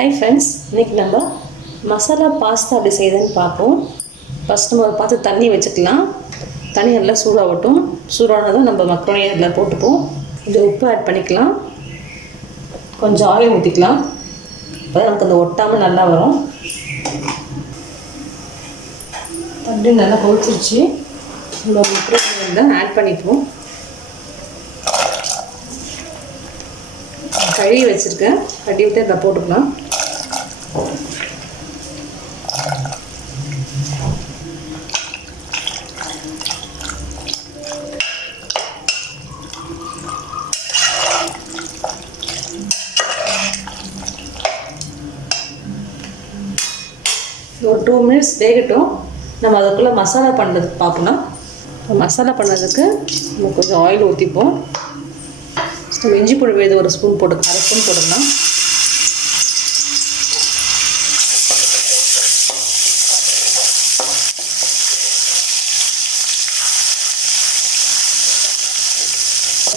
Hi friends, இன்றைக்கி நம்ம masala pasta அப்படி செய்யுதுன்னு பார்ப்போம். ஃபஸ்ட் நம்ம பார்த்து தண்ணி வச்சுக்கலாம். தண்ணி நல்லா சூடாகட்டும். சூடானதும் நம்ம மக்ரோனி அதில் போட்டுப்போம். கொஞ்சம் உப்பு ஆட் பண்ணிக்கலாம். கொஞ்சம் ஆயில் ஊற்றிக்கலாம். அப்போ தான் நமக்கு அந்த ஒட்டாமல் நல்லா வரும். தண்ணி நல்லா கொதிச்சிருச்சு. நம்ம மக்ரோனி தான் ஆட் பண்ணிப்போம். கழுவி வச்சுருக்கேன். கட்டி விட்டு அதில் போட்டுக்கலாம். ஒரு 2 மினிட்ஸ் வேகட்டும். நம்ம அதுக்குள்ளே மசாலா பண்ணுறதுக்கு பார்ப்போம். மசாலா பண்ணுறதுக்கு நம்ம கொஞ்சம் ஆயில் ஊற்றிப்போம். நம்ம இஞ்சி பூண்டு விழுது ஒரு ஸ்பூன் போட்டு 1/2 ஸ்பூன் போட்டுக்கலாம்.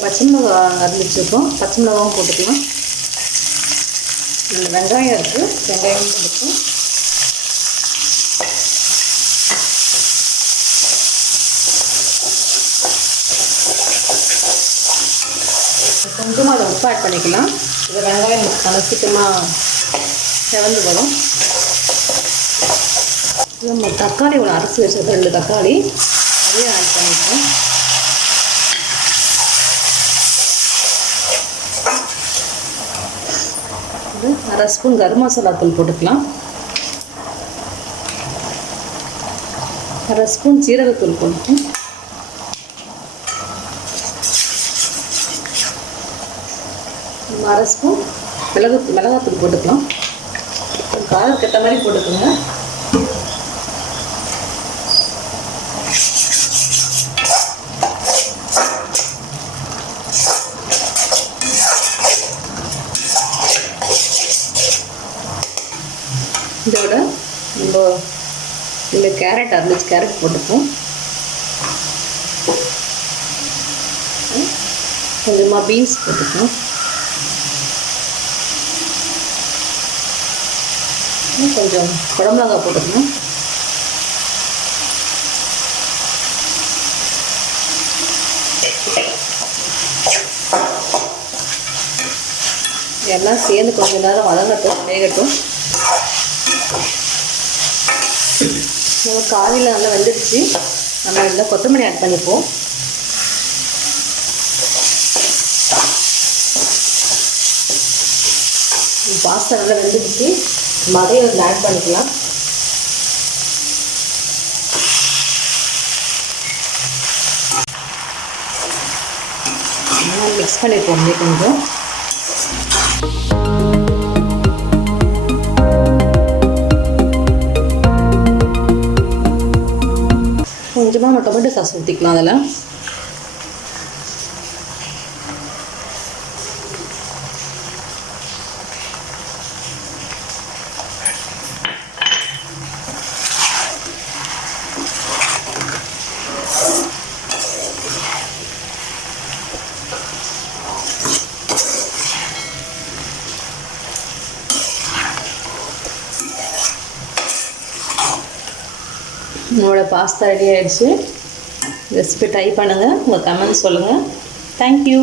பச்சை மிளகாய் அரைச்சி வச்சுருக்கோம். பச்சை மிளகாவும் போட்டுக்கலாம். வெங்காயம் இருக்குது, வெங்காயம் போட்டுக்கலாம். கொஞ்சமாக அதை உப்பு ஆட் பண்ணிக்கலாம். இது வெங்காயம் நல்லா சீக்கிரமாக செவந்து வரும். நம்ம தக்காளி ஒன்று அரைச்சி வச்சுருக்கோம், 2 தக்காளி அதையும் ஆட் பண்ணிக்கலாம். இது 1/2 ஸ்பூன் கரம் மசாலா தூள் போட்டுக்கலாம். 1/2 ஸ்பூன் சீரகத்தூள் போட்டுக்கலாம். அரை ஸ்பூன் மிளகாத்தூள் போட்டுக்கலாம். காரத்துக்கு ஏற்ற மாதிரி போட்டுக்கோங்க. இதோட நம்ம இந்த கேரட் அரைச்சி கேரட் போட்டுப்போம். கொஞ்சமாக பீன்ஸ் போட்டுப்போம். கொஞ்சம் குழம்புலங்காய் போட்டுக்கணும். எல்லாம் சேர்ந்து கொஞ்சம் நேரம் வதங்கட்டும், வேகட்டும். நம்ம காலையில் நல்லா வெந்துடுச்சு. நம்ம இதில் கொத்தமல்லி ஆட் பண்ணிப்போம். பாஸ்தா நல்லா வெந்துடுச்சு. அதையும் அதில் ஆட் பண்ணிக்கலாம். மிக்ஸ் பண்ணிப்போம். கொஞ்சம் கொஞ்சமாக டொமேட்டோ சாஸ் ஊற்றிக்கலாம். அதில் நம்மளோட பாஸ்தா ரெடி ஆகிடுச்சு. ரெசிபி ட்ரை பண்ணுங்கள். உங்கள் கமெண்ட்ஸ் சொல்லுங்கள். தேங்க்யூ.